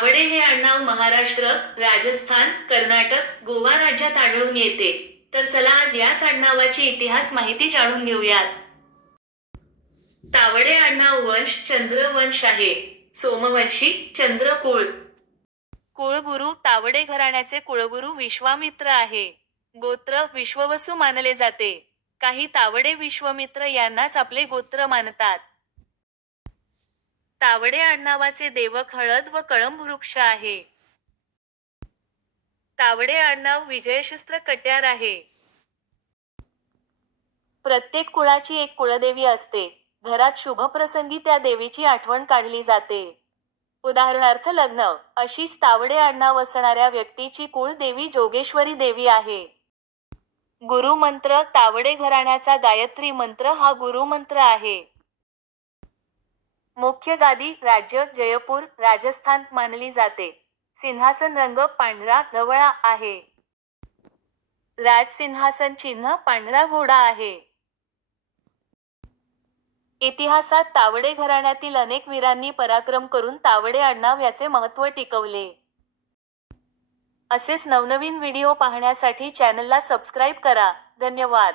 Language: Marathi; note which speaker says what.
Speaker 1: तावडे हे आडनाव महाराष्ट्र राजस्थान कर्नाटक गोवा राज्यात आढळून येते. तर चला आज याच आडनावाची इतिहास माहिती जाणून घेऊयात. तावडे आडनाव वंश चंद्रवंश आहे. सोमवंशी चंद्रकुळ. कुळगुरु तावडे घराण्याचे कुळगुरु विश्वामित्र आहे. गोत्र विश्ववसू मानले जाते. काही तावडे विश्वमित्र यांनाच आपले गोत्र मानतात. तावडे आडनावाचे देवक हळद व कळंब वृक्ष आहे. तावडे आडनाव विजयशस्त्र कट्यार आहे. प्रत्येक कुळाची एक कुळदेवी असते. घरात शुभ प्रसंगी त्या देवीची आठवण काढली जाते. उदाहरणार्थ लग्न. अशीच तावडे आडनाव असणाऱ्या व्यक्तीची कुळदेवी जोगेश्वरी देवी आहे. गुरुमंत्र तावडे घराण्याचा गायत्री मंत्र हा गुरुमंत्र आहे. मुख्य गादी राज्य जयपूर राजस्थान मानली जाते. सिंहासन रंग पांढरा गवळा आहे. राजसिंहासन चिन्ह पांढरा घोडा आहे. इतिहासात तावडे घराण्यातील अनेक वीरांनी पराक्रम करून तावडे आडनाव याचे महत्त्व टिकवले. असेच नवनवीन व्हिडिओ पाहण्यासाठी चॅनलला सबस्क्राईब करा. धन्यवाद.